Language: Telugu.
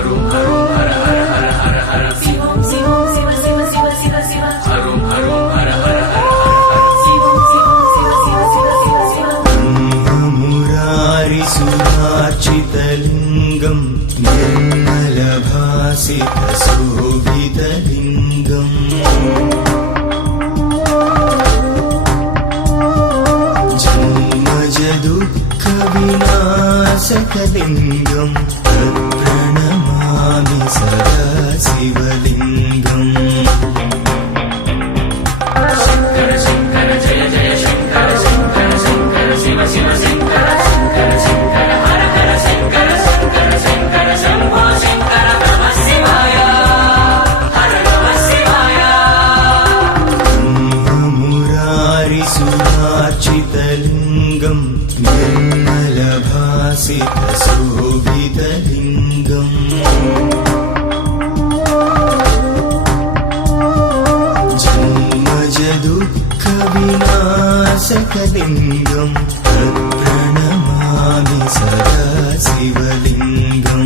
హరుం హరుం హర హర హర హర హర శివం శివం శివ శివ శివ శివ శివ హరుం హరుం హర హర హర హర శివం శివం శివ శివ శివ శివ శివ మురారి సురార్చితలింగం నిర్మలభాసిత శోభితలింగం జన్మజ దుఃఖ వినాశకలింగం ప్రణమామి సదా శివలింగం శంకర శంకర జయ జయ శంకర శంకర శంకర శివ శివ శంకర శంకర శంకర హర హర శంకర శంకర శంకర శంభో శంకర నమః శివాయ హర నమః శివాయ మురారి సురార్చితలింగం నిర్మలభాసిత శోభితలింగం జన్మజ దుఃఖ వినాశకలింగం ప్రణమామి సదా శివలింగం